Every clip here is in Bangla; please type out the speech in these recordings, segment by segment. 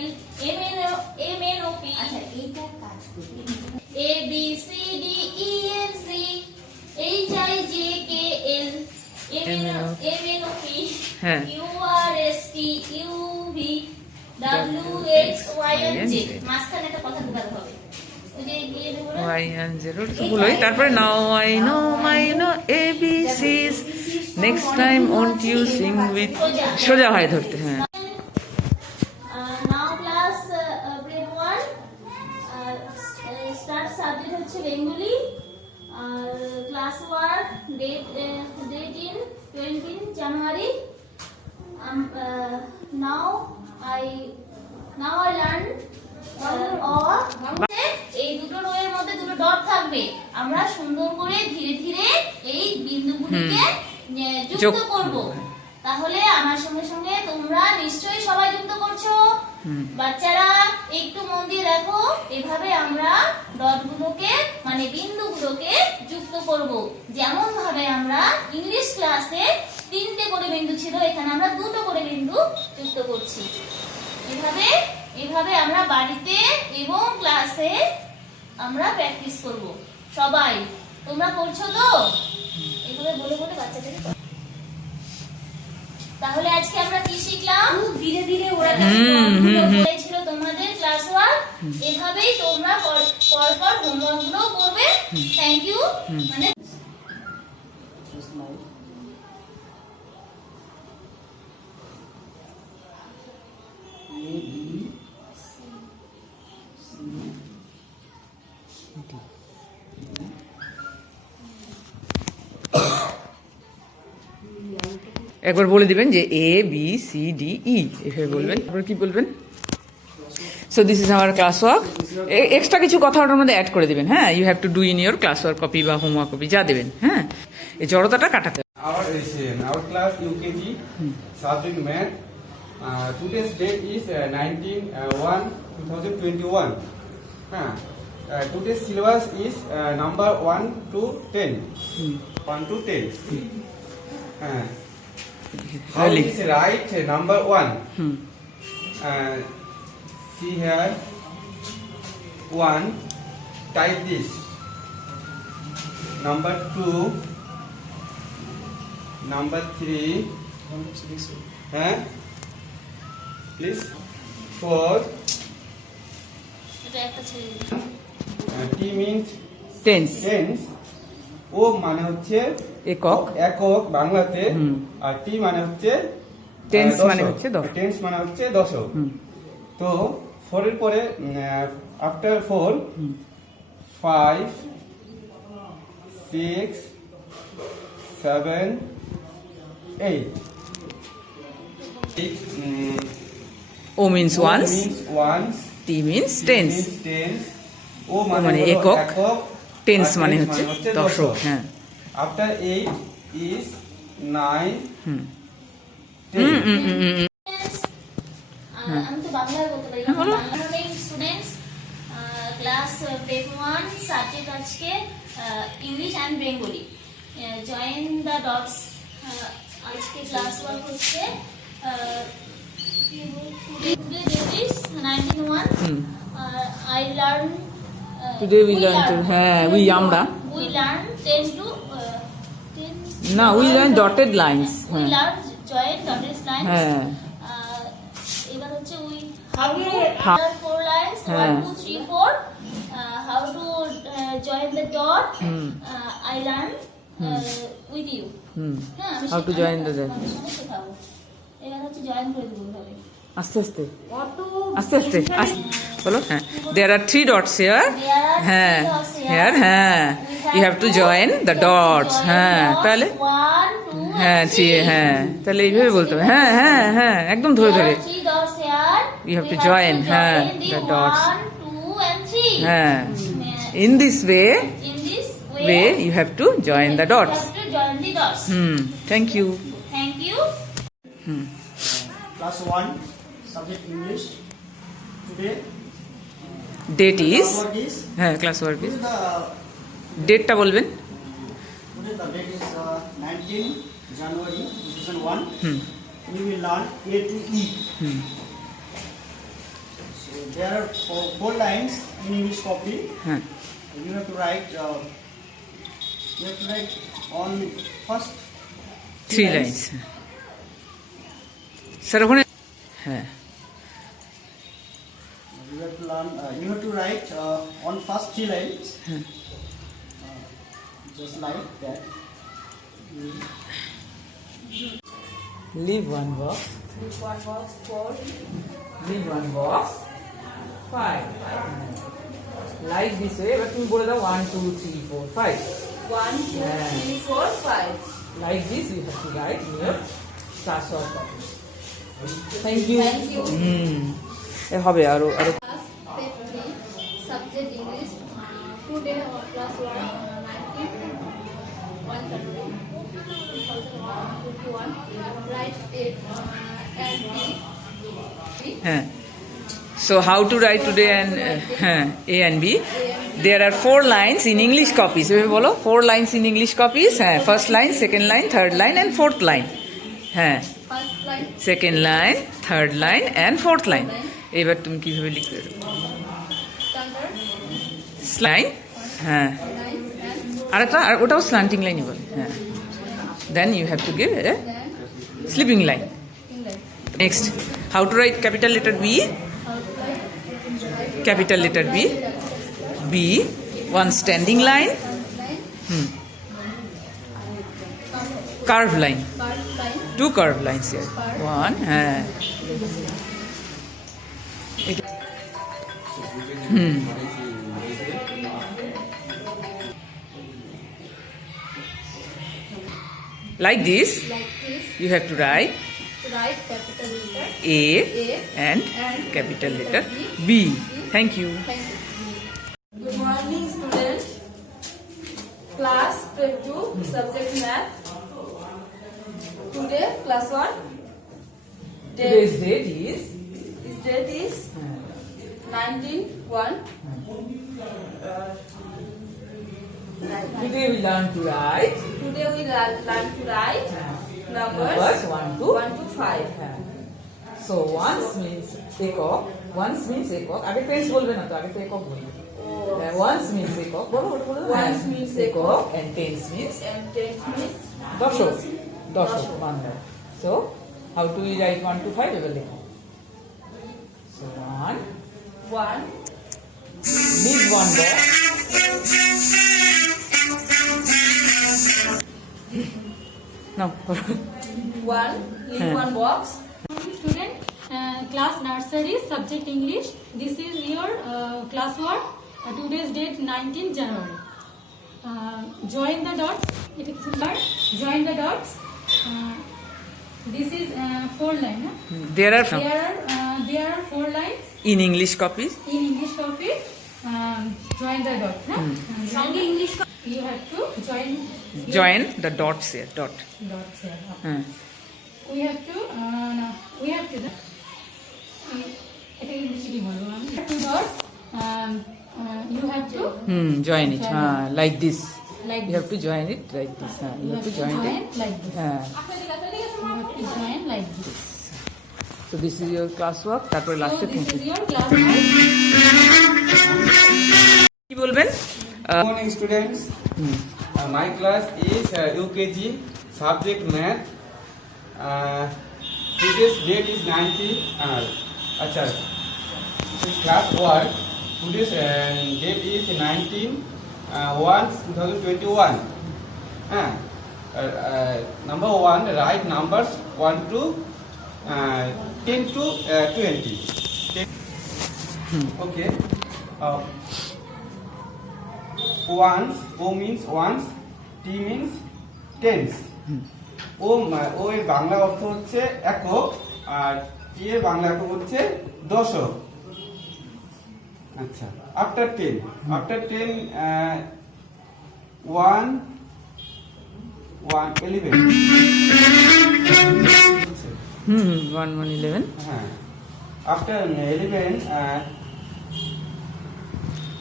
L M N O P আচ্ছা এইটা কাজ করবে A B C D E F G H I J K L M N O P হ্যাঁ Q R S T U V W X Y and Z মাঝখানে একটা কথা ঢোকাতে হবে ওই যে দিয়ে দেবো না Y and 0 তো বলোই তারপরে now I know ABCs next time won't you sing with সোজা হয় ধরতে হ্যাঁ now class grade 1 start subject হচ্ছে Bengali class work date in 20 January now I learn এই দুটো রো এর মধ্যে দুটো ডট থাকবে আমরা সুন্দর করে ধীরে ধীরে এই বিন্দুগুলিকে যুক্ত করব তাহলে আমার সঙ্গে সঙ্গে তোমরা নিশ্চয়ই সবাই যুক্ত করছো বাচ্চারা একটু মন দিয়ে দেখো এভাবে আমরা ডটগুলোকে মানে বিন্দুগুলোকে যুক্ত করব যেমন ভাবে আমরা ইংলিশ ক্লাসে 3টে করে বিন্দু ছিল এখানে আমরা 2টো করে বিন্দু যুক্ত করছি এভাবে আমরা বাড়িতে এবং ক্লাসে আমরা প্র্যাকটিস করব সবাই তোমরা করছো তো এভাবে বলে বলে বাচ্চাদের তাহলে আজকে আমরা কি শিখলাম ধীরে ধীরে ওরা ছিল তোমাদের ক্লাস ওয়ার্ক এভাবেই তোমরা পরপর হোমওয়ার্ক গুলো করবে থ্যাংক ইউ মানে একবার বলে দিবেন যে A B C D E এভাবে বলবেন তারপর কি বলবেন so this is our class work extra কিছু কথা ওটার মধ্যে অ্যাড করে দিবেন হ্যাঁ you have to do in your class work copy বা হোমওয়ার্ক কপি যা দেবেন হ্যাঁ এই জড়তাটা কাটাতে Our class UKG subject math. Today's date is 19/1/2021. Today's syllabus is number 1 to 10. 1 to 10. How is right number 1? See here 1. Type this. Number 2. Number 3. Please. 4. এটা একটা ছেড়ে T means টেন্স tense. ও মানে হচ্ছে একক একক বাংলাতে আর টি মানে হচ্ছে টেন্স মানে হচ্ছে দশক টেন্স মানে হচ্ছে দশক তো 4 এর পরে আফটার 4 5 6 7 8 ও মিন্স ওয়ান্স once টি মিন্স টেন্স tense ও মানে হলো একক টেন্স মানে হচ্ছে দশক হ্যাঁ আফটার 8 is 9 আমি তো বাংলায় বলতে পারি Bangla students class grade 1 subject আজকে English and Bengali join the dots আজকে ক্লাস ওয়ার্ক হচ্ছে today date is 19/1 I learn today we learn to হ্যাঁ উই আমরা we learn 10 to 10 না we learn dotted lines we learn join dotted lines হ্যাঁ এবার হচ্ছে we how to 4 lines 1 2 3 4 how to join the dot I learn with you না আমি How to join the dot. শেখাবো এবার হচ্ছে জয়েন করে দেব ভাবে আস্তে আস্তে আস্তে বলো হ্যাঁ দেয়ার আর 3 ডটস হিয়ার হ্যাঁ হিয়ার হ্যাঁ you have to join the dots হ্যাঁ তাহলে 1 2 হ্যাঁ 3 হ্যাঁ তাহলে এইভাবে বলতে হবে হ্যাঁ হ্যাঁ হ্যাঁ একদম ধরে ধরে you have to join, the dots. 1 2 and 3 হ্যাঁ in this way in this way you have to join the dots you have to join the dots thank you Class 1, subject English. Today, date is what is? হ্যাঁ ক্লাস ওয়ার্ক Today the ডেটটা বলবেন date is 19 January 2001. We will learn A to E. there are four lines in English copy. হ্যাঁ You have to write. On first three lines sir ওখানে হ্যাঁ You have to learn. You have to write on first 3 lines. Just like that. leave one box Leave one box for leave one box 5 like this way এবার তুমি বলে দাও 1 2 3 4 5 1, 2, Yeah. 3, 4, 5. like this you have to write in your classwork copy thank you Thank you. এ হবে আরো আরো Class Step 3 Subject English Today our class was 19 Write it and B হ্যাঁ so how to write today and হ্যাঁ a and b there are 4 lines in english copies এভাবে বলো 4 lines in english copies হ্যাঁ first line second line third line and fourth line হ্যাঁ First line second line third line and fourth line এবার তুমি কিভাবে লিখবে Standard লাইন হ্যাঁ line and আরেকটা আর ওটাও স্ল্যান্টিং লাইনই বলে হ্যাঁ then you have to give a then sleeping line English next how to write capital letter b How to write capital letter b b one standing line line curved line Part line 2 curved lines here one হ্যাঁ like this like this you have to write Write capital letter a A and and capital letter b thank you Thank you. Good morning, students. Class Prep 2, subject math. Today, class 1. today's date is His date is 19/1. today we learn to write Today we learn to write numbers numbers 1 to 1 to 5. so once means eকক once means eকক আগে টেন্স বলবে না তো আগে তো একক বলবে once means eকক বলো ওটা বলো Once means একক and tens means And 10 means দশক দশক Bangla so how to we write 1 to 5 এবার লেখো so 1 1. leave one box no 1. Leave Yeah. one box. Student, class nursery, subject English. This is your classwork. Today's date 19 January. Join the dots. It is card. Join the dots. This is 4 line. there are There are 4 lines in english copies in English copy. Join the dots. Shangi English. You have to join your join the dots here dot dots here. We have to এটা ইংলিশে কি বলবো আমি 2 dots. You have to join it like this like you have to join it like this you have to join it like this. You have to join like this. so this is your classwork তারপরে So লাস্টে this thank is you your classwork. কি বলবেন Good morning, students. My class is UKG subject math. Today's date is 19. Acha. Class 1. Today's date is 19/1/2021. Number 1. Write numbers 1 to 10 to 20. Okay. Once, O means once, T means tens. ও এর বাংলা অর্থ হচ্ছে একক আর টি এর বাংলা একক হচ্ছে দশক। আচ্ছা, আফটার 10 1 11 1 1 11 হ্যাঁ, আফটার 11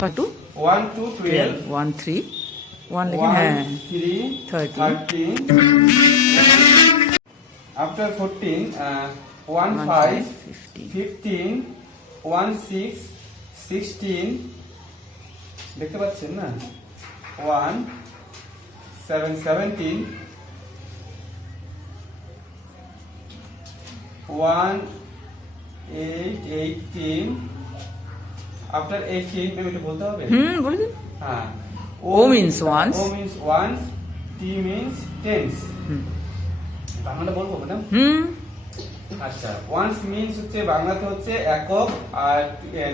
2 1 to 12 1 3 1 লিখেন হ্যাঁ 3 13 13 after 14 1 1 5 15 15 1 6 16 দেখতে পাচ্ছেন না 1 7 17 1 8 18 after 18 তুমি একটু বলতে হবে বলে দিন। হ্যাঁ O means once. O means once, T means tens. বাংলাটা বলবো ম্যাডাম? আচ্ছা, once means হচ্ছে বাংলাতে হচ্ছে একক আর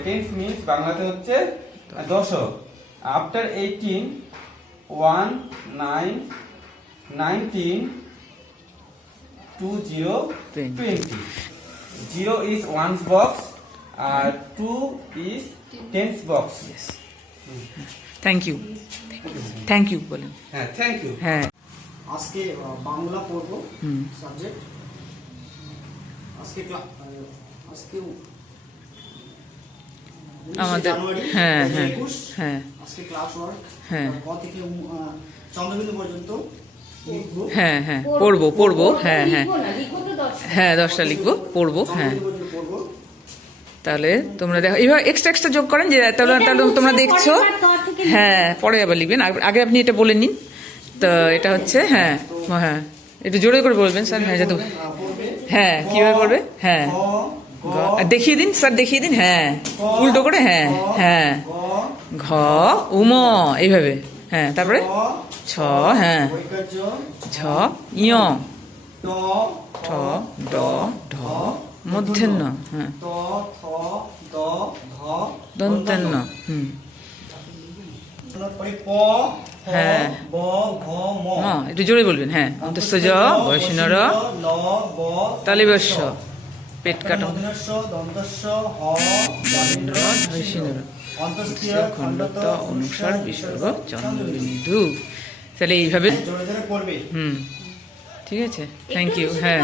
tens means বাংলাতে হচ্ছে দশক। After 18, 1, 9, 19, 20, 20. 0 is ones box আর 2 is tens box. Thank you, thank you বলেন। হ্যাঁ, থ্যাংক ইউ। হ্যাঁ, আজকে বাংলা পড়ব সাবজেক্ট। আজকে আজকে আমাদের জানুয়ারি হ্যাঁ 2021 হ্যাঁ আজকে ক্লাস ওয়ার্ক হ্যাঁ ক থেকে চন্দ্রবিন্দু পর্যন্ত লিখব। হ্যাঁ হ্যাঁ পড়বো হ্যাঁ হ্যাঁ হ্যাঁ 10টা লিখবো পড়বো হ্যাঁ। চন্দ্রবিন্দু পর্যন্ত পড়ব। তাহলে তোমরা দেখো এইভাবে এক্সট্রা যোগ করেন যে তাহলে তোমরা দেখছো। হ্যাঁ, পরে আবার লিখবেন, আগে আপনি এটা বলে নিন। তো এটা হচ্ছে হ্যাঁ হ্যাঁ একটু জোরে করে বলবেন স্যার। হ্যাঁ যাতে পড়বে হ্যাঁ কিভাবে পড়বে হ্যাঁ গ গ আর দেখিয়ে দিন স্যার, দেখিয়ে দিন। হ্যাঁ উল্টো করে হ্যাঁ হ্যাঁ গ ঘ উম এইভাবে হ্যাঁ, তারপরে ছ ছ হ্যাঁ ঐকার্য ঝ ইয় ট ঠ ড ঢ মধ্যাহ্ন হ্যাঁ ত থ দ ধ দন্তান্ন পরে প ফ হ্যাঁ। ব ঘ ম একটু জোরে বলবেন। হ্যাঁ অন্তঃজ বয়সিনর ল ব তালিবস্য পেট কাটা মূর্ধন্যস্য দন্তস্য হ বরেন্দ্র ধৈষিনর অন্তস্থীয় খণ্ডত অনুসার বিসর্গ চন্দ্রবিন্দু। তাহলে এইভাবে জোরে জোরে পড়বে। ঠিক আছে, থ্যাংক ইউ। হ্যাঁ।